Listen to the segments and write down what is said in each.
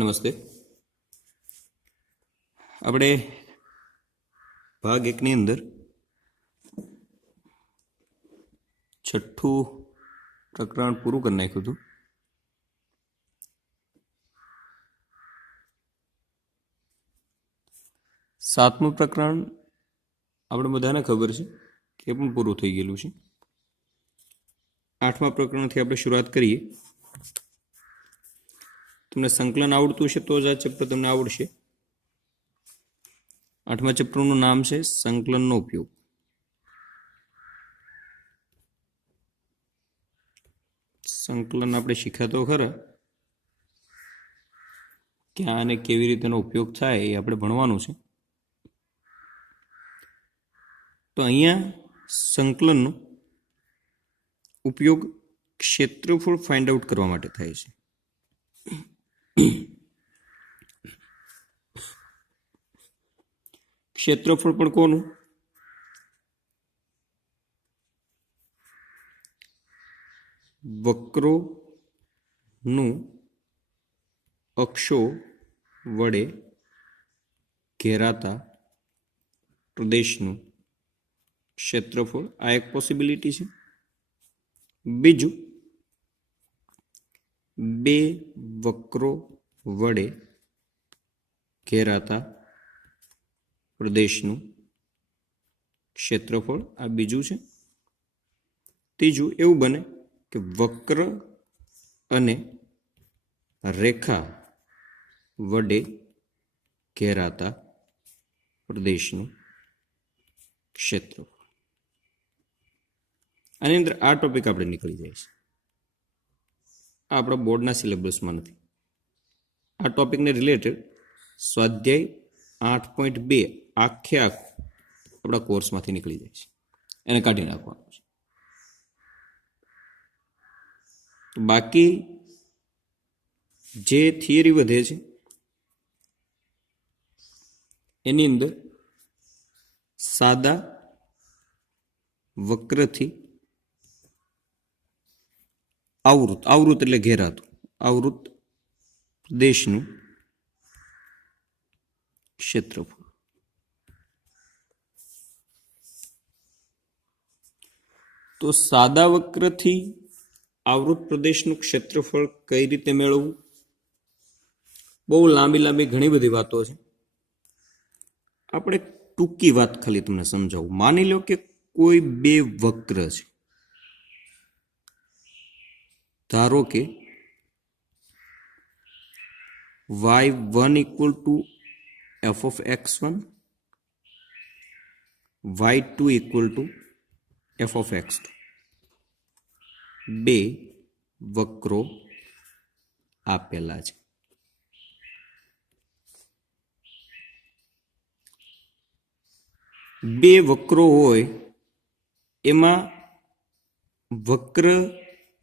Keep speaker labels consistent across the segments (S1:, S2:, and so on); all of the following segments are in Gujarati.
S1: નમસ્તે. આપણે ભાગ એકની અંદર છઠ્ઠું પ્રકરણ પૂરું કરી નાખ્યું હતું. સાતમું પ્રકરણ આપણે બધાને ખબર છે કે પણ પૂરું થઈ ગયેલું છે. આઠમા પ્રકરણથી આપણે શરૂઆત કરીએ. તમને સંકલન આવડતું છે તો જ આ ચેપ્ટર તમને આવડશે. આઠમા ચેપ્ટરનું નામ છે સંકલનનો ઉપયોગ. સંકલન આપણે શીખ્યા તો ખરા. ક્યાં અને કેવી રીતેનો ઉપયોગ થાય એ આપણે ભણવાનું છે. તો અહીંયા સંકલનનો ઉપયોગ ક્ષેત્રફળ ફાઇન્ડ આઉટ કરવા માટે થાય છે. ક્ષેત્રફળ પણ કોનું? વક્રોનું અક્ષો વડે ઘેરાતા પ્રદેશનું ક્ષેત્રફળ આ એક પોસિબિલિટી છે. બીજું બે વક્રો વડે ઘેરાતા પ્રદેશનું ક્ષેત્રફળ આ બીજું છે. ત્રીજું એવું બને કે વક્ર અને રેખા વડે ઘેરાતા પ્રદેશનું ક્ષેત્રફળ. આની અંદર આ ટોપિક આપણે નીકળી જાય છે આ આપણા બોર્ડના સિલેબસમાં નથી. આ ટોપિકને રિલેટેડ સ્વાધ્યાય આઠ પોઈન્ટ બે આખે આખું આપણા કોર્સમાંથી નીકળી જાય છે. એને કાઢી નાખવાનું છે. બાકી જે થિયરી વધે છે, એની અંદર સાદા વક્રથી આવૃત આવૃત એટલે ઘેરાતું. આવૃત દેશનું ક્ષેત્રફળ. તો સાદા વક્રથી આવૃત પ્રદેશનું ક્ષેત્રફળ કઈ રીતે મેળવવું? બહુ લાંબી લાંબી ઘણી બધી વાતો છે. આપણે ટૂંકી વાત ખાલી તમને સમજાવું. માની લો કે કોઈ બે વક્ર છે. ધારો કે Y one equal to F of X one Y two equal to F of X two બે વક્રો આપેલા છે. બે વક્રો હોય, એમાં વક્ર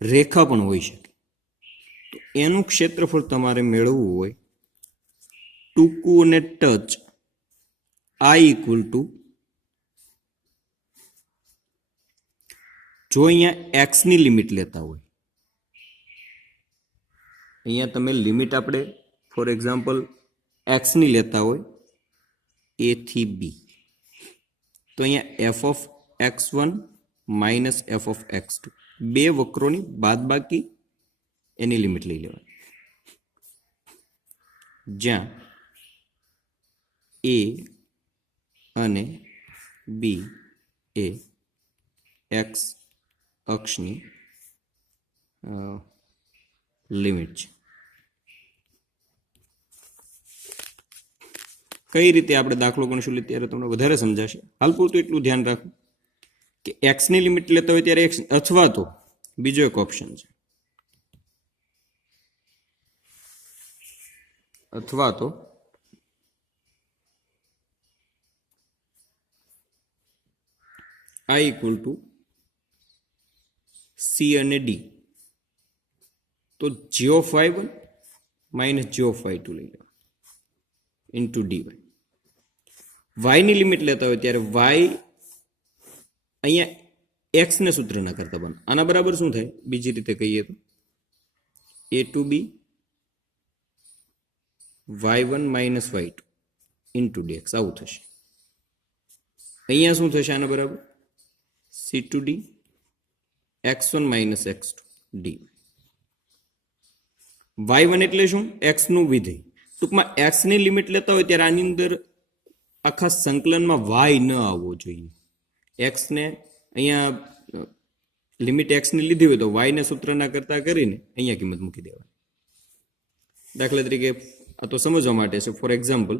S1: રેખા પણ હોઈ શકે. તો એનું ક્ષેત્રફળ તમારે મેળવવું હોય, ટૂંકું અને ટચ, આઈ ઇક્વલ ટુ, જો અહીંયા એક્સની લિમિટ લેતા હોય, અહીંયા તમે લિમિટ આપણે, ફોર એક્ઝામ્પલ, એક્સની લેતા હોય, એ થી બી. તો અહીંયા F of X one minus F of X two. બે વક્રોની બાદ બાકી એની લિમિટ લઈ લેવાની. જ્યાં એ અને બી એ એક્સ અક્ષની લિમિટ છે. કઈ રીતે આપણે દાખલો ગણશું ત્યારે તમને વધારે સમજાશે. હાલ પૂરતું એટલું ધ્યાન રાખો. કે એક્સની લિમિટ લેતા હોય ત્યારે એક્સ અથવા તો બીજો એક ઓપ્શન છે. અથવા તો આઈ ઇક્વલ ટુ સી અને ડી તો Jio five one minus Jio phi two લઈ લો. ઇન્ટુ ડી વાય વાયની લિમિટ લેતા હોય ત્યારે વાય અહીંયા એક્સને સૂત્રના કરતા બને આના બરાબર શું થાય? બીજી રીતે કહીએ તો A to B Y one minus Y two into D X આવું થશે. અહીંયા શું થશે આના બરાબર? C to D X one minus X two D Y one એટલે શું? એક્સનું વિધેય. ટૂંકમાં એક્સની લિમિટ લેતા હોય ત્યારે આની અંદર આખા સંકલનમાં વાય ન આવવો જોઈએ. એક્સને અહીંયા લિમિટ એક્સની લીધી હોય તો વાયને સૂત્રના કરતાં કરીને અહીંયા કિંમત મૂકી દેવાની. દાખલા તરીકે આ તો સમજવા માટે છે. ફોર એક્ઝામ્પલ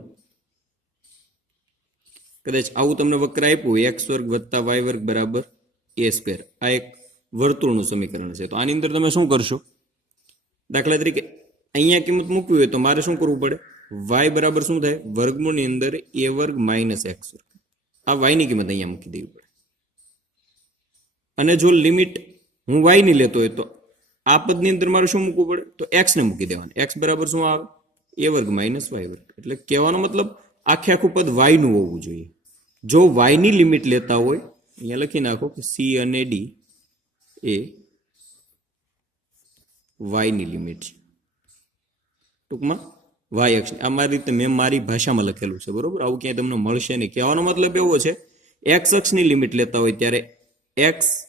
S1: કદાચ આવું તમને વક્ર આપ્યું હોય એક્સ વર્ગ વત્તા વાય વર્ગ બરાબર એ સ્ક્વેર આ એક વર્તુળનું સમીકરણ છે. તો આની અંદર તમે શું કરશો? દાખલા તરીકે અહીંયા કિંમત મૂકવી હોય તો મારે શું કરવું પડે? વાય બરાબર શું થાય? વર્ગમૂળની અંદર એ વર્ગ માઇનસ એક્સ વર્ગ. આ વાયની કિંમત અહીંયા મૂકી દેવી અને જો લિમિટ હું વાયની લેતો હોય તો આ પદની અંદર મારે શું મૂકવું પડે? તો એક્સને મૂકી દેવાનું. એક્સ બરાબર શું આવે? એ વર્ગ માઇનસ વાય વર્ગ. એટલે કહેવાનો મતલબ આખે આખું પદ વાયનું હોવું જોઈએ. જો વાયની લિમિટ લેતા હોય, અહીંયા લખી નાખો કે સી અને ડી એ વાયની લિમિટ છે. ટૂંકમાં વાય અક્ષ આ મારી રીતે મેં મારી ભાષામાં લખેલું છે, બરોબર? આવું ક્યાંય તમને મળશે નહીં. કહેવાનો મતલબ એવો છે એક્સ અક્ષની લિમિટ લેતા હોય ત્યારે એક્સ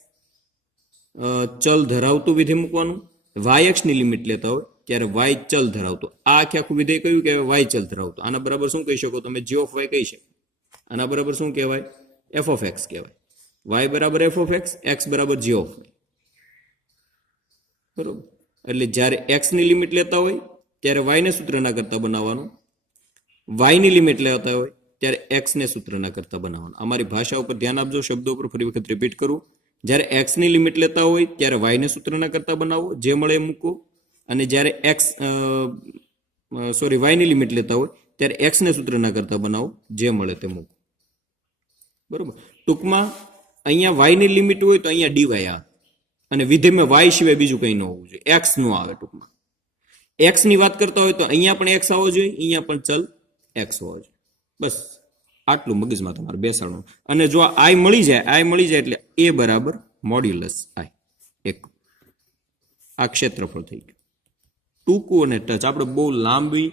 S1: ચલ ધરાવતું વિધેય મૂકવાનું. વાય અક્ષની લિમિટ લેતા હોય ત્યારે વાય ચલ ધરાવતું. આ આખે આખું વિધેય કયું કહેવાય? વાય ચલ ધરાવતું. આના બરાબર શું કહી શકો તમે? જી વાય કહી શકો. આના બરાબર શું કહેવાય? એફ ઓફ એક્સ કહેવાય. વાય બરાબર એફ ઓફ એક્સ એક્સ બરાબર જી ઓફ બરોબર? એટલે જ્યારે એક્સની લિમિટ લેતા હોય, ત્યારે વાયને સૂત્રના કરતા બનાવવાનું. વાયની લિમિટ લેતા હોય, ત્યારે એક્સને સૂત્રના કરતા બનાવવાનું. અમારી ભાષા ઉપર ધ્યાન આપજો. શબ્દો ઉપર ફરી વખત રિપીટ કરું. જ્યારે એક્સની લિમિટ લેતા હોય, ત્યારે વાયને સૂત્રના કરતા બનાવો, જે મળે એ મૂકો. અને જ્યારે એક્સ સોરી વાયની લિમિટ લેતા હોય, ત્યારે એક્સને સૂત્રના કરતા બનાવો, જે મળે તે મૂકો. બરોબર? ટૂંકમાં, અહીંયા વાયની લિમિટ હોય તો અહીંયા ડીવાય આવે. અને વિધેયમાં વાય સિવાય બીજું કંઈ ન હોવું જોઈએ. એક્સનું આવે ટૂંકમાં. એક્સની વાત કરતા હોય તો અહીંયા પણ એક્સ આવવો જોઈએ, અહીંયા પણ ચલ એક્સ હોવો જોઈએ. બસ. આટલું મગજમાં તમારે બેસાડવાનું. અને જો આઈ મળી જાય, આઈ મળી જાય એટલે એ બરાબર મોડ્યુલસ આઈ. એક આ ક્ષેત્રફળ થઈ ગયું. ટૂંકું અને ટચ. આપણે બહુ લાંબી,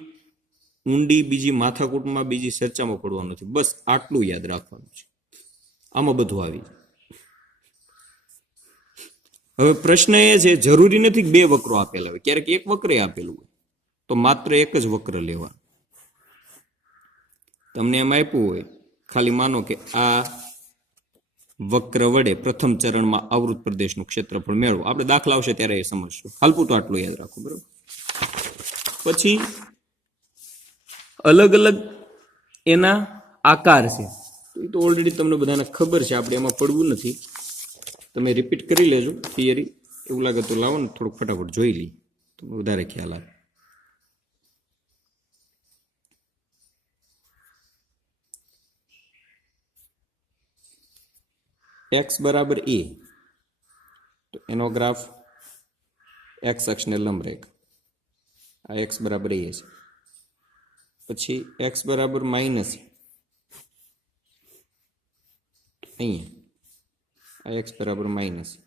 S1: ઊંડી, બીજી માથાકૂટમાં બીજી ચર્ચામાં પડવાનું નથી. બસ આટલું યાદ રાખવાનું છે. આમાં બધું આવી હવે પ્રશ્ન એ છે, જરૂરી નથી બે વક્રો આપેલા હોય. ક્યારેક એક વક્રે આપેલું હોય, તો માત્ર એક જ વક્ર લેવાનું. તમને એમ આપ્યું હોય, ખાલી માનો કે આ વક્ર વડે પ્રથમ ચરણમાં આવૃત પ્રદેશનું ક્ષેત્રફળ મેળવો. આપણે દાખલા આવશે ત્યારે એ સમજશું. હાલપું તો આટલું યાદ રાખો, બરોબર? પછી, અલગ અલગ એના આકાર છે. એ તો ઓલરેડી તમને બધાને ખબર છે, આપણે એમાં પડવું નથી. તમે રિપીટ કરી લેજો થિયરી એવું લાગે તો લાવો ને, થોડુંક ફટાફટ જોઈ લઈ તો વધારે ખ્યાલ આવે. એક્સ બરાબર એ તો એનો ગ્રાફ એક્સ અક્ષને લંબરેખ આ એક્સ બરાબર એ છે. પછી એક્સ બરાબર માઇનસ અહીંયા. આ એક્સ બરાબર માઇનસ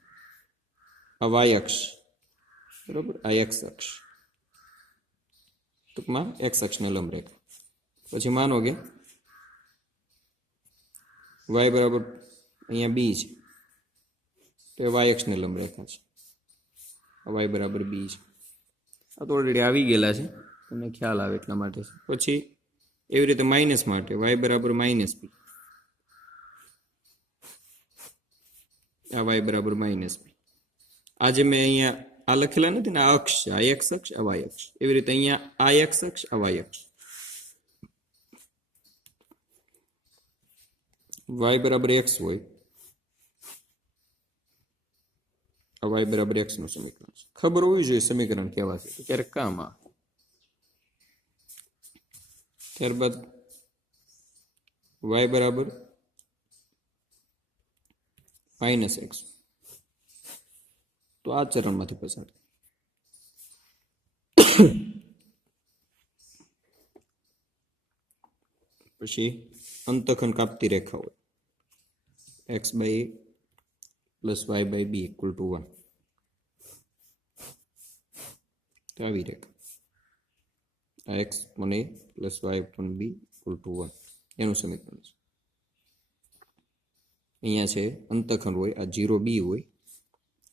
S1: આ વાય અક્ષ. બરાબર? આ એક્સ અક્ષ. ટૂંકમાં એક્સ અક્ષને લંબરેખ પછી માનો કે વાય બરાબર અહીંયા બી છે. તો એ વાય લંબ રેખા છે. આ વાય બરાબર બી છે. આ તો ઓલરેડી આવી ગયેલા છે. તમને ખ્યાલ આવે એટલા માટે છે. પછી એવી રીતે માઇનસ માટે વાય બરાબર માઇનસ બી આ વાય બરાબર માઇનસ બી આજે મેં અહીંયા આ લખેલા નથી ને, આ અક્ષ છે, આ એક્સ અક્ષ, આ વાય અક્ષ. એવી રીતે અહીંયા આ એક્સ અક્ષ, આ વાય અક્ષ. વાય બરાબર એક્સ હોય આ વાય બરાબર એક્સનું સમીકરણ છે ખબર હોવી જોઈએ સમીકરણ કેવા છે તો ક્યારેક કામ આ ત્યારબાદ વાય બરાબર માઇનસ એક્સ તો આ ચરણમાંથી પસાર પછી અંતખંડ કાપતી રેખા હોય X by plus Y by B equal to one તો આવી રેખા આ એક્સ પણ A plus Y one B equal to one એનું સમીકરણ છે. અહીંયા છે અંતખંડ હોય, આ જીરો બી હોય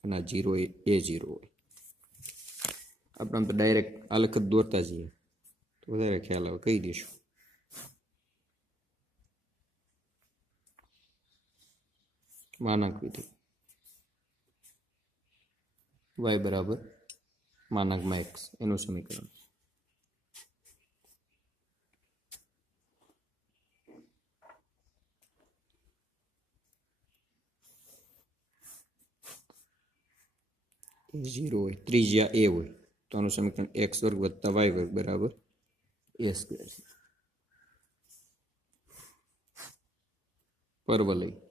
S1: અને આ જીરો એ જીરો હોય. આપણે આમ તો ડાયરેક્ટ આ લખત દોરતા જઈએ. તો વધારે ખ્યાલ આવે, કહી દઈશું. માનાંક વિધિ વાય બરાબર માનાંકમાં એક્સ એનું સમીકરણ. ઝીરો હોય ત્રિજ્યા એ હોય, તો આનું સમીકરણ એક્સ વર્ગ વત્તા વાય વર્ગ, બરાબર? એ સ્ક્વેર પર્વ પરવલય.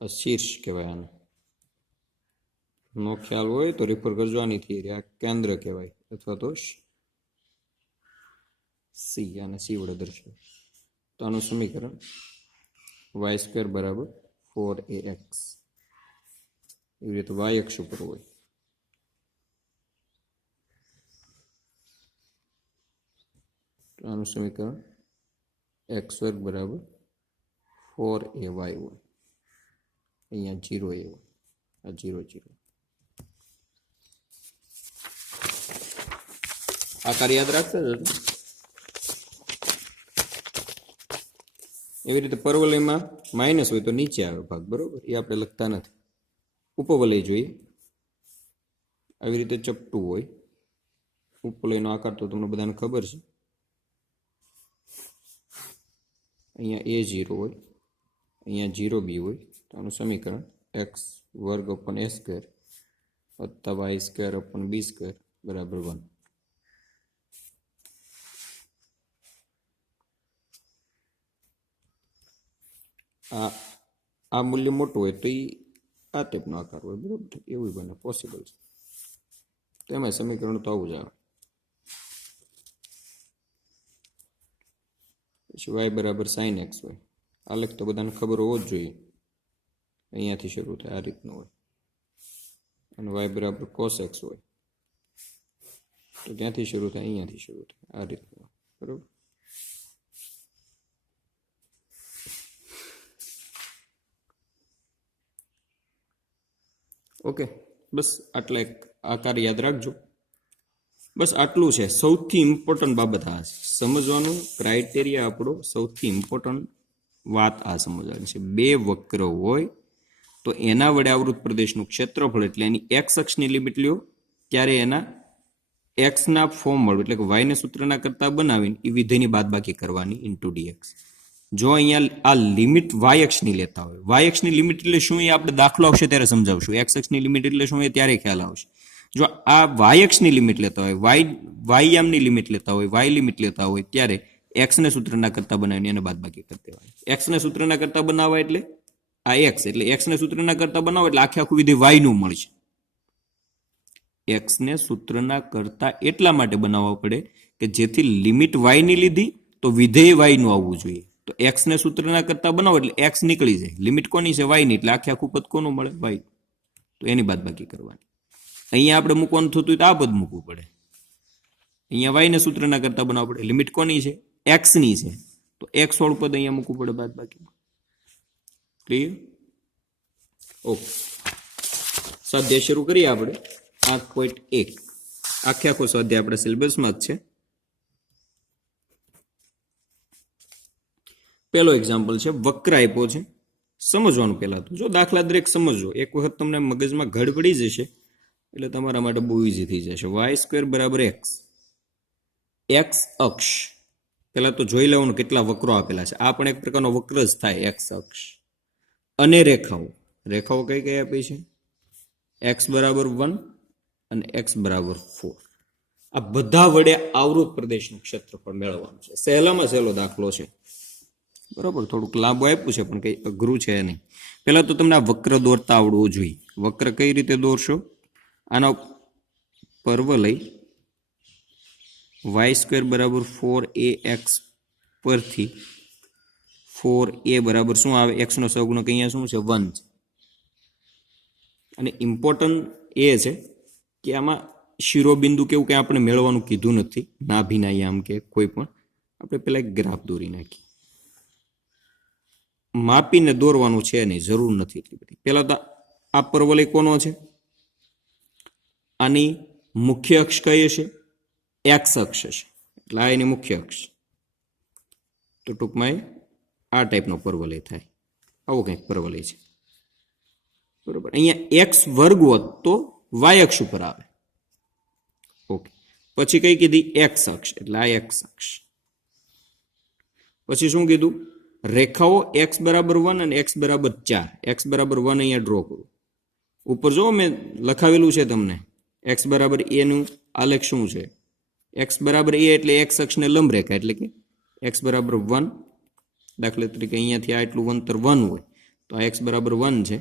S1: આ શીર્ષ કહેવાય આને. નો ખ્યાલ હોય તો રિફર કરજો આની થિયરી, આ કેન્દ્ર કહેવાય, અથવા તો સી, આને સી વડે દર્શાવે. તો આનું સમીકરણ વાય સ્ક્વેર બરાબર ફોર એ એક્સ. એવી રીતે વાય અક્ષ ઉપર હોય. આનું સમીકરણ એક્સ વર્ગ બરાબર ફોર એ વાય હોય. અહીંયા જીરો એ હોય. આ જીરો જીરો. આકાર યાદ રાખતા જ હતો. એવી રીતે પરવલયમાં માઇનસ હોય તો નીચે આવે ભાગ, બરોબર? એ આપણે લખતા નથી. ઉપવલય જોઈએ. આવી રીતે ચપટું હોય. ઉપવલયનો આકાર તો તમને બધાને ખબર છે. અહીંયા એ જીરો હોય. અહીંયા જીરો બી હોય. તો આનું સમીકરણ એક્સ વર્ગ અપન એ સ્ક્વેર વત્તા Y square upon B square બરાબર વન આ આ મૂલ્ય મોટું હોય તો એ આ ટાઈપનો આકાર હોય, બરાબર એવું બને પોસિબલ છે. તેમાં સમીકરણ તો આવું જ આવે. પછી વાય બરાબર સાઇન એક્સ હોય. આલેખ તો બધાને ખબર હોવો જ જોઈએ. અહીંયાથી શરૂ થાય, આ રીતનું હોય. અને વાય બરાબર કોસ હોય. તો ત્યાંથી શરૂ થાય, અહીંયાથી શરૂ થાય, આ રીતનું હોય. બરાબર? ઓકે, બસ આટલા એક આકાર યાદ રાખજો. બસ આટલું છે. સૌથી ઇમ્પોર્ટન્ટ બાબત આ છે. સમજવાનું ક્રાઇટેરિયા આપણો સૌથી ઇમ્પોર્ટન્ટ વાત આ સમજવાની છે. બે વક્ર હોય તો એના વડે આવૃત પ્રદેશનું ક્ષેત્રફળ એટલે એની એક્સ અક્ષની લિમિટ લ્યો, ત્યારે એના એક્સના ફોર્મ મળે એટલે કે વાયને સૂત્રના કરતા બનાવીને એ વિધેયની બાદબાકી કરવાની ઇન્ટુ ડીએક્સ જો અહીંયા આ લિમિટ વાય અક્ષની લેતા હોય વાય અક્ષની લિમિટ એટલે શું એ આપણે દાખલો આવશે ત્યારે સમજાવશું. એક્સ અક્ષની લિમિટ એટલે શું એ ત્યારે ખ્યાલ આવશે. જો આ વાય અક્ષની લિમિટ લેતા હોય વાય વાયયામની લિમિટ લેતા હોય વાય લિમિટ લેતા હોય, ત્યારે એક્સને સૂત્રના કરતા બનાવીને એને બાદબાકી કરી દેવાય એક્સને સૂત્રના કરતા બનાવવા એટલે આ એક્સ એટલે એક્સને સૂત્રના કરતા બનાવો એટલે આખે આખું વિધેય વાયનું મળશે. એક્સને સૂત્રના કરતા એટલા માટે બનાવવા પડે કે જેથી લિમિટ વાયની લીધી તો વિધેય વાયનું આવવું જોઈએ. તો એક્સને સૂત્રના કરતા બનાવો એટલે એક્સ નીકળી જાય. લિમિટ કોની છે? વાયની એટલે આખે આખું પદ કોનું મળે? વાય તો એની બાદ બાકી કરવાની. અહીંયા આપણે મૂકવાનું થતું હોય તો આ પદ મૂકવું પડે. અહીંયા વાયને સૂત્રના કરતા બનાવવું પડે. લિમિટ કોની છે? એક્સની છે. તો એક્સ વાળું પદ અહીંયા મૂકવું પડે બાદબાકીમાં ક્લિયર ઓકે સ્વાધ્યાય શરૂ કરીએ આપણે. આઠ પોઈન્ટ એક. આખે આખો સ્વાધ્યાય આપણા સિલેબસમાં જ છે. પહેલો એક્ઝામ્પલ છે, વક્ર આપ્યો છે. સમજવાનું પહેલાં તો. જો દાખલા દરેક સમજો એક વખત તમને મગજમાં ઘડ પડી જશે, એટલે તમારા માટે બહુ ઇઝી થઈ જશે. વાય સ્ક્વેર બરાબર એક્સ એક્સ અક્ષ. પહેલાં તો જોઈ લેવાનું કેટલા વક્રો આપેલા છે. આ પણ એક પ્રકારનો વક્ર જ થાય એક્સ અક્ષ. અને રેખાઓ. રેખાઓ કઈ કઈ આપી છે? એક્સ બરાબર વન અને એક્સ બરાબર ફોર આ બધા વડે આવૃત પ્રદેશનું ક્ષેત્રફળ મેળવવાનું છે. સહેલામાં સહેલો દાખલો છે. બરાબર, થોડુંક લાંબો આપ્યું છે, પણ કંઈ અઘરું છે નહીં. પહેલાં તો તમને આ વક્ર દોરતા આવડવું જોઈએ. વક્ર કઈ રીતે દોરશો? આનો પર્વ લઈ વાય સ્ક્વેર બરાબર ફોર એ એક્સ પરથી ફોર એ બરાબર શું આવે? એક્સનો સહગુણક અહીંયા શું છે? વન છે. અને ઇમ્પોર્ટન્ટ એ છે કે આમાં શિરોબિંદુ કેવું કે આપણે મેળવવાનું કીધું નથી. નાભીના આમ કે કોઈ પણ. આપણે પેલા એક ગ્રાફ દોરી નાખીએ. માપીને દોરવાનું છે નહીં, જરૂર નથી એટલી બધી. પેલા તો આ પરવલય કોનો છે? આની મુખ્ય અક્ષ કઈ છે એક્સ અક્ષ છે એટલે આ એની મુખ્ય અક્ષ. તો ટૂંકમાં આ ટાઈપનો પરવલય થાય. આવો કંઈક પરવલય છે. બરોબર. અહીંયા એક્સ વર્ગ હોત તો વાય અક્ષ ઉપર આવે. ઓકે. પછી કઈ કીધી? એક્સ અક્ષ. એટલે આ એક્સ અક્ષ. પછી શું કીધું? રેખાઓ એક્સ બરાબર વન અને એક્સ બરાબર ચાર. એક્સ બરાબર વન અહીંયા ડ્રો કરું. ઉપર જો મેં લખાવેલું છે તમને. એક્સ બરાબર એનું આલેખ શું છે? એક્સ બરાબર એ એટલે એક્સ અક્ષને લંબ રેખા એટલે કે એક્સ બરાબર વન દાખલા તરીકે અહીંયાથી આ એટલું અંતર વન હોય, તો આ એક્સ બરાબર વન છે.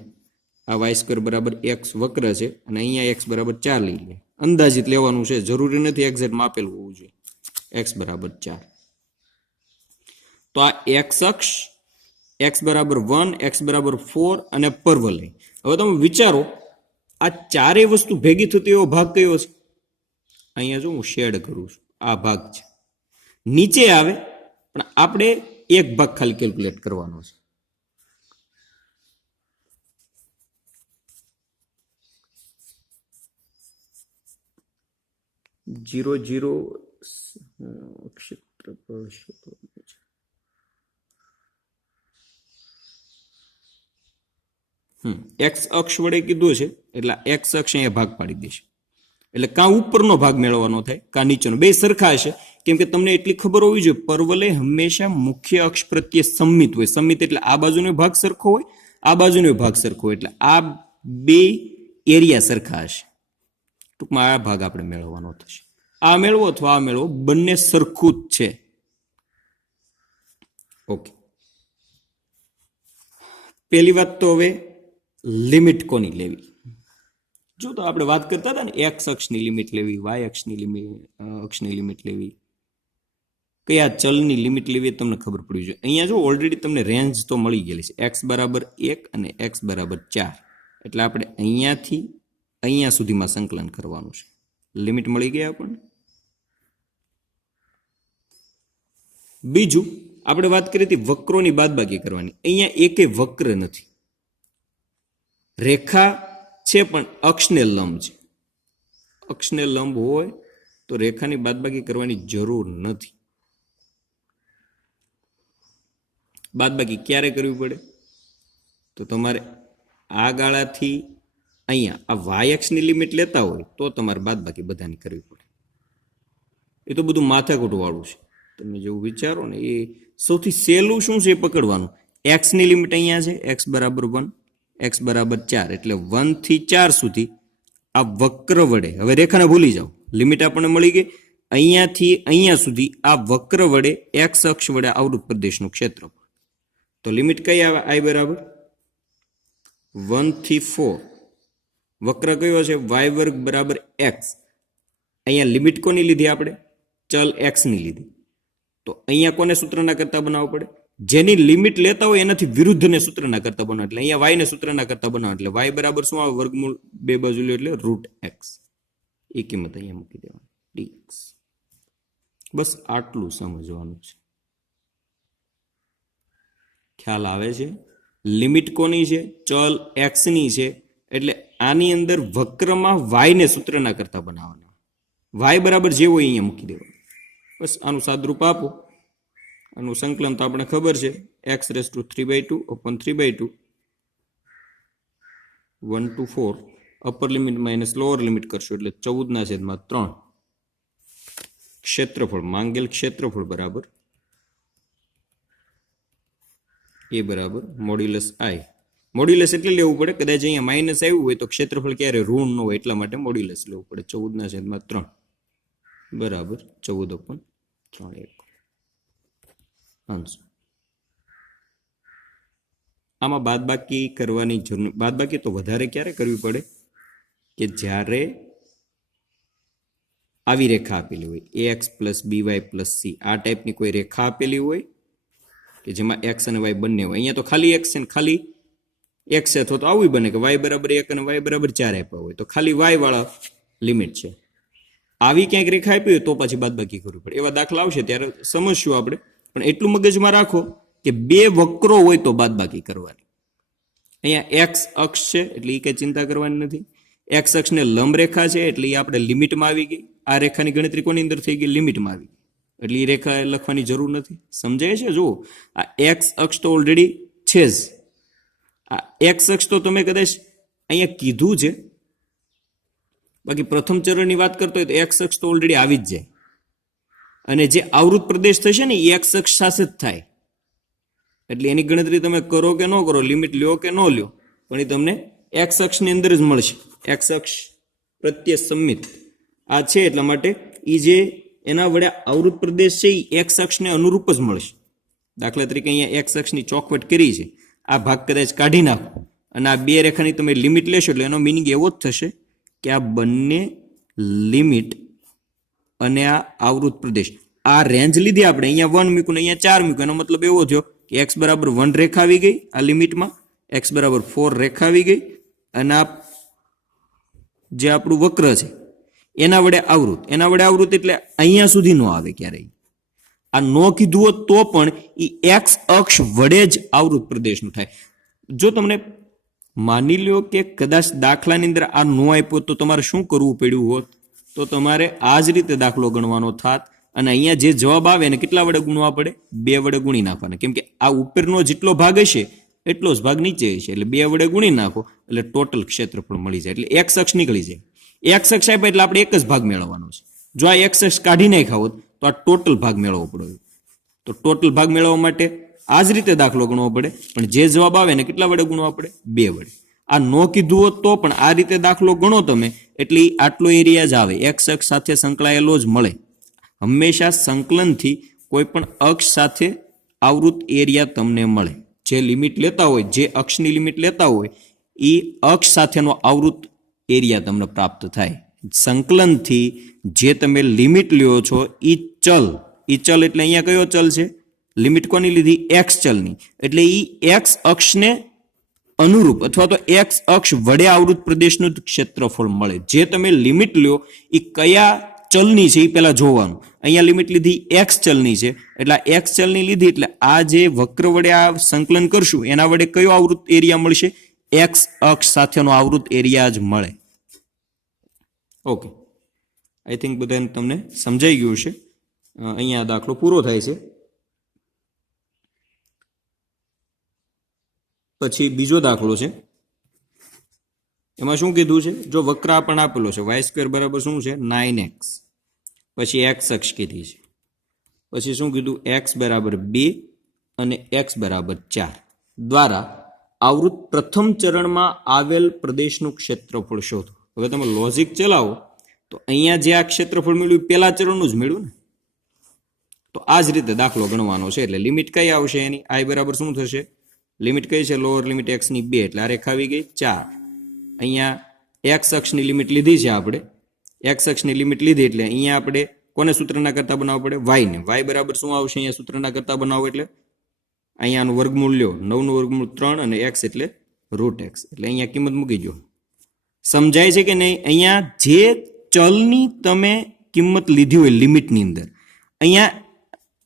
S1: આ વાય સ્ક્વેર બરાબર એક્સ વક્ર છે અને અહીંયા એક્સ બરાબર ચાર લઈ લે. અંદાજિત લેવાનું છે, જરૂરી નથી એક્ઝેક્ટ માપેલું હોવું જોઈએ. એક્સ બરાબર ચાર. તો આ એક્સ અક્ષ, એક્સ બરાબર વન, એક્સ બરાબર ફોર અને પરવલય. હવે તમે વિચારો, આ ચારેય વસ્તુ ભેગી થતી એવો ભાગ કયો છે? અહીંયા જો હું શેડ કરું છું, આ ભાગ છે. નીચે આવે, પણ આપણે એક ભાગ ખાલી કેલ્ક્યુલેટ કરવાનો છે જીરો જીરો ક્ષેત્રફળ શોધવાનું છે. હમ એક્સ અક્ષ વડે કીધું છે એટલે એક્સ અક્ષ અહીંયા ભાગ પાડી દેશે એટલે કાં ઉપરનો ભાગ મેળવવાનો થાય, કાં નીચેનો. બે સરખા હશે. કેમ કે તમને એટલી ખબર હોવી જોઈએ પરવલય હંમેશા મુખ્ય અક્ષ પ્રત્યે સંમિત હોય. સંમિત એટલે આ બાજુનો ભાગ સરખો હોય, આ બાજુનો ભાગ સરખો હોય. એટલે આ બે એરિયા સરખા હશે. ટૂંકમાં આ ભાગ આપણે મેળવવાનો થશે. આ મેળવો અથવા આ મેળવો, બંને સરખું જ છે. ઓકે. પહેલી વાત તો હવે લિમિટ કોની લેવી? જો તો આપણે વાત કરતા હતા ને એક્સ અક્ષની લિમિટ લેવી વાય અક્ષની લિમિટ અક્ષની લિમિટ લેવી. કયા ચલની લિમિટ લેવી તમને ખબર પડવી જોઈએ. અહીંયા જો ઓલરેડી તમને રેન્જ તો મળી ગયેલી છે. એક્સ બરાબર એક અને એક્સ બરાબર ચાર. એટલે આપણે અહીંયાથી અહીંયા સુધીમાં સંકલન કરવાનું છે. લિમિટ મળી ગઈ આપણને? બીજું, આપણે વાત કરી હતી વક્રોની બાદબાકી કરવાની. અહીંયા એકે વક્ર નથી. રેખા છે પણ અક્ષને લંબ છે. અક્ષને લંબ હોય તો રેખાની બાદબાકી કરવાની જરૂર નથી. બાદબાકી ક્યારે કરવી પડે? તો તમારે આ ગાળાથી અહીંયા આ વાયક્ષની લિમિટ લેતા હોય તો તમારે બાદબાકી બધાની કરવી પડે. એ તો બધું માથાકૂટવાળું છે. તમે જેવું વિચારો ને એ સૌથી સહેલું શું છે એ પકડવાનું? એક્સની લિમિટ અહીંયા છે એક્સ બરાબર વન એક્સ બરાબર ચાર, એટલે વનથી ચાર સુધી આ વક્ર વડે. હવે રેખાને ભૂલી જાઓ. લિમિટ આપણને મળી ગઈ. અહીંયાથી અહીંયા સુધી આ વક્ર વડે એક્સ અક્ષ વડે આવૃત પ્રદેશનું ક્ષેત્રફળ. તો લિમિટ કઈ આવે? આઈ બરાબર. વનથી ફોર વક્ર કયો છે? વાય વર્ગ બરાબર એક્સ અહીંયા લિમિટ કોની લીધી આપણે? ચલ એક્સની લીધી. તો અહીંયા કોને સૂત્રના કરતા બનાવવું પડે? જેની લિમિટ લેતા હોય એનાથી વિરુદ્ધને સૂત્રના કરતા બનાવો. એટલે અહીંયા વાય ને સૂત્રના કરતા બનાવો. એટલે વાય બરાબર શું આવે? વર્ગમૂળ બે બાજુ લ્યો એટલે રૂટ એક્સ એ કિંમત અહીંયા મૂકી દેવાની. ડીએક્સ બસ આટલું સમજવાનું છે. ખ્યાલ આવે છે? લિમિટ કોની છે? ચલ એક્સની છે. એટલે આની અંદર વક્રમાં વાયને સૂત્રના કરતા બનાવવાના. વાય બરાબર જે હોય અહીંયા મૂકી દેવાનું. બસ આનું સાદરૂપ આપો. આનું સંકલન તો આપણે ખબર છે. X raise to three by two upon three by two one to four upper limit minus lower limit કરશો એટલે ચૌદના છેદમાં ત્રણ. ક્ષેત્રફળ, માંગેલ ક્ષેત્રફળ બરાબર. એ બરાબર. મોડ્યુલસ આઈ મોડ્યુલસ એટલે લેવું પડે. કદાચ અહીંયા માઇનસ આવ્યું હોય તો ક્ષેત્રફળ ક્યારે? ઋણ ન હોય એટલા માટે મોડ્યુલસ લેવું પડે. ચૌદના છેદમાં ત્રણ. બરાબર. ચૌદ ઓપન ત્રણ એક. આન્સર. આમાં બાદબાકી કરવાની જરૂર બાદબાકી તો વધારે ક્યારે કરવી પડે? કે જ્યારે આવી રેખા આપેલી હોય A X plus B Y plus C આ ટાઈપની કોઈ રેખા આપેલી હોય, કે જેમાં એક્સ અને વાય બંને હોય. અહીંયા તો ખાલી એક્સ છે ને ખાલી એક્સ છે, અથવા તો આવું બને કે વાય બરાબર એક અને વાય બરાબર ચાર આપ્યા હોય. તો ખાલી વાય વાળા લિમિટ છે. આવી ક્યાંક રેખા આપી હોય તો પછી બાદબાકી કરવી પડે. એવા દાખલા આવશે ત્યારે સમજશું આપણે. પણ એટલું મગજમાં રાખો કે બે વક્રો હોય તો બાદબાકી કરવાની. અહીંયા એક્સ અક્ષ છે, એટલે એ કંઈ ચિંતા કરવાની નથી. એક્સ અક્ષને લંબ રેખા છે, એટલે એ આપણે લિમિટમાં આવી ગઈ. આ રેખાની ગણતરી કોની અંદર થઈ ગઈ? લિમિટમાં આવી ગઈ. એટલે એ રેખા લખવાની જરૂર નથી. સમજાય છે? જુઓ. આ એક્સ અક્ષ તો ઓલરેડી છે જ. આ એક્સ અક્ષ તો તમે કદાચ અહીંયા કીધું છે. બાકી પ્રથમ ચરણની વાત કરતો હોય તો એક્સ અક્ષ તો ઓલરેડી આવી જ જાય. અને જે આવૃત પ્રદેશ થશે ને, એ એક અક્ષ શાસિત થાય. એટલે એની ગણતરી તમે કરો કે ન કરો, લિમિટ લ્યો કે ન લ્યો, પણ એ તમને એક્સ અક્ષની અંદર જ મળશે. એક્સ અક્ષ પ્રત્યે સંમિત. આ છે એટલા માટે એ જે એના વડે આવૃત પ્રદેશ છે એ એક્સ અક્ષને અનુરૂપ જ મળશે. દાખલા તરીકે અહીંયા એક્સ અક્ષની ચોકવટ કરી છે. આ ભાગ કદાચ કાઢી નાખો. અને આ બે રેખાની તમે લિમિટ લેશો એટલે એનો મિનિંગ એવો જ થશે કે આ બંને લિમિટ અને આ આવૃત પ્રદેશ. આ રેન્જ લીધી આપણે. અહીંયા વન મૂક્યું અહીંયા ચાર મૂક્યું એનો મતલબ એવો થયો કે એક્સ બરાબર વન રેખા આવી ગઈ આ લિમિટમાં એક્સ બરાબર ફોર રેખા આવી ગઈ. અને આ જે આપણું વક્ર છે, એના વડે આવૃત. એના વડે આવૃત એટલે અહીંયા સુધી નો આવે ક્યારેય. આ નો કીધું હોત તો પણ એ એક્સ અક્ષ વડે જ આવૃત પ્રદેશનું થાય. જો તમને માની લ્યો કે કદાચ દાખલાની અંદર આ નો આપ્યો તો તમારે શું કરવું પડ્યું હોત? તો તમારે આ જ રીતે દાખલો ગણવાનો થાત અને અહીંયા જે જવાબ આવે એને કેટલા વડે ગુણવા પડે? બે વડે ગુણી નાખવાના. કેમ કે આ ઉપરનો જેટલો ભાગ હશે, એટલો જ ભાગ નીચે હશે. એટલે બે વડે ગુણી નાખો, એટલે ટોટલ ક્ષેત્રફળ મળી જાય. એટલે એક અક્ષ નીકળી જાય. એક અક્ષ આપ્યા એટલે આપણે એક જ ભાગ મેળવવાનો છે. જો આ એક અક્ષ કાઢી નાખ્યા હોત, તો આ ટોટલ ભાગ મેળવવો પડે તો ટોટલ ભાગ મેળવવા માટે આ જ રીતે દાખલો ગણવો પડે. પણ જે જવાબ આવે ને કેટલા વડે ગુણવા પડે? બે વડે. આ નો કીધું હોત તો પણ આ રીતે દાખલો ગણો તમે, એટલે આટલો એરિયા જ આવે. એક્સ અક્ષ સાથે સંકળાયેલો જ મળે. હંમેશા સંકલનથી કોઈ પણ અક્ષ સાથે આવૃત એરિયા તમને મળે. જે લિમિટ લેતા હોય, જે અક્ષની લિમિટ લેતા હોય એ અક્ષ સાથેનો આવૃત એરિયા તમને પ્રાપ્ત થાય. સંકલનથી જે તમે લિમિટ લ્યો છો એ ચલ. એ ચલ એટલે અહીંયા કયો ચલ છે? લિમિટ કોની લીધી? એક્સ ચલની. એટલે એ એક્સ અક્ષને અનુરૂપ અથવા તો એક્સ અક્ષ વડે આવૃત પ્રદેશનું ક્ષેત્રફળ મળે. જે તમે લિમિટ લ્યો એ કયા ચલની છે એ પહેલાં જોવાનું. અહીંયા લિમિટ લીધી એક્સ ચલની છે. એટલે એક્સ ચલની લીધી, એટલે આ જે વક્ર વડે આ સંકલન કરશું, એના વડે કયો આવૃત એરિયા મળશે? એક્સ અક્ષ સાથેનો આવૃત એરિયા જ મળે. ઓકે આઈ થિંક બધાને તમને સમજાઈ ગયું છે અહીંયા દાખલો પૂરો થાય છે. પછી બીજો દાખલો છે. એમાં શું કીધું છે? જો વક્ર પણ આપેલો છે, વાય સ્ક્વેર બરાબર શું છે? Nine x. પછી એક્સ અક્ષ કીધી છે. પછી શું કીધું? એક્સ બરાબર બે અને એક્સ બરાબર ચાર. દ્વારા આવૃત પ્રથમ ચરણમાં આવેલ પ્રદેશનું ક્ષેત્રફળ શોધો. હવે તમે લોજિક ચલાવો, તો અહીંયા જે આ ક્ષેત્રફળ મેળવ્યું પહેલા ચરણનું જ મેળવ્યું ને? તો આ જ રીતે દાખલો ગણવાનો છે, એટલે લિમિટ કઈ આવશે એની? આઈ બરાબર શું થશે? લિમિટ કઈ છે? લોઅર લિમિટ એક્સની બે. એટલે આ રેખા આવી ગઈ ચાર. અહીંયા એક્સ અક્ષની લિમિટ લીધી છે આપણે. એક્સ અક્ષની લિમિટ લીધી એટલે અહીંયા આપણે કોને સૂત્રના કરતા બનાવવું પડે? વાયને વાય બરાબર શું આવશે અહીંયા સૂત્રના કરતા બનાવો એટલે અહીંયાનું વર્ગમૂળ લ્યો. નવનું વર્ગમૂળ ત્રણ અને એક્સ એટલે રૂટ એક્સ એટલે અહીંયા કિંમત મૂકી દો સમજાય છે કે નહીં? અહીંયા જે ચલની તમે કિંમત લીધી હોય લિમિટની અંદર, અહીંયા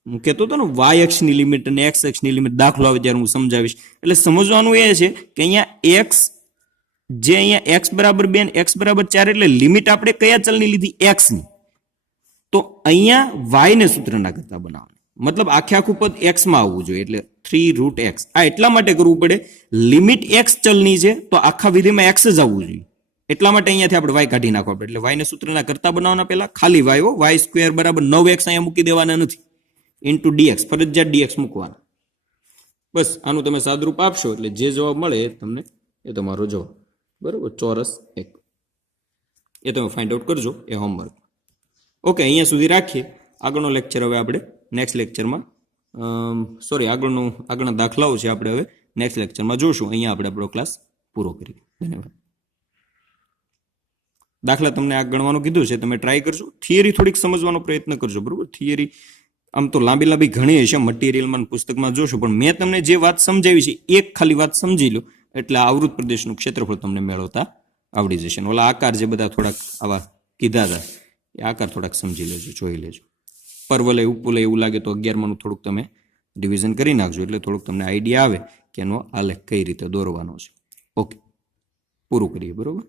S1: હું કહેતો હતો ને વાય અક્ષની લિમિટ અને એક્સ અક્ષની લિમિટ દાખલો આવે ત્યારે હું સમજાવીશ. એટલે સમજવાનું એ છે કે અહીંયા એક્સ જે અહીંયા એક્સ બરાબર બે એક્સ બરાબર ચાર એટલે લિમિટ આપણે કયા ચલની લીધી? એક્સની તો અહીંયા વાયને સૂત્રના કરતા બનાવવાનું. મતલબ આખે આખું પદ એક્સમાં આવવું જોઈએ, એટલે થ્રી રૂટ એક્સ આ એટલા માટે કરવું પડે લિમિટ એક્સ ચલની છે તો આખા વિધિમાં એક્સ જ આવવું જોઈએ. એટલા માટે અહીંયાથી આપણે વાય કાઢી નાખવા પડે. એટલે વાયને સૂત્રના કરતા બનાવવાના પહેલા ખાલી વાય હો વાય સ્ક્વેર બરાબર નવ એક્સ અહીંયા મૂકી દેવાના નથી. ઇન્ટુ ડીએક્સ ફરજિયાત ડીએક્સ મૂકવાના. બસ, આનું તમે સાદરૂપ આપશો એટલે જે જવાબ મળે તમને, એ તમારો જવાબ. બરાબર? ચોરસ એક. એ તમે ફાઇન્ડ આઉટ કરજો, એ હોમવર્ક ઓકે અહીંયા સુધી રાખીએ. આગળનો લેક્ચર હવે આપણે નેક્સ્ટ લેક્ચરમાં સોરી આગળનું, આગળના દાખલાઓ છે આપણે હવે નેક્સ્ટ લેક્ચરમાં જોશું. અહીંયા આપણે આપણો ક્લાસ પૂરો કરીએ. ધન્યવાદ. દાખલા તમને આ ગણવાનું કીધું છે, તમે ટ્રાય કરજો. થિયરી થોડીક સમજવાનો પ્રયત્ન કરજો, બરાબર? થિયરી આમ તો લાંબી લાંબી ઘણી હશે મટીરિયલમાં પુસ્તકમાં જોશો, પણ મેં તમને જે વાત સમજાવી છે, એક ખાલી વાત સમજી લો, એટલે આવૃત પ્રદેશનું ક્ષેત્રફળ તમને મેળવતા આવડી જશે. ઓલા આકાર જે બધા થોડાક આવા કીધા હતા, એ આકાર થોડાક સમજી લેજો, જોઈ લેજો. પર્વલય, ઉપવલય એવું લાગે તો અગિયારમાંનું થોડુંક તમે ડિવિઝન કરી નાખજો, એટલે થોડુંક તમને આઈડિયા આવે કે એનો આલેખ કઈ રીતે દોરવાનો છે. ઓકે પૂરું કરીએ, બરોબર?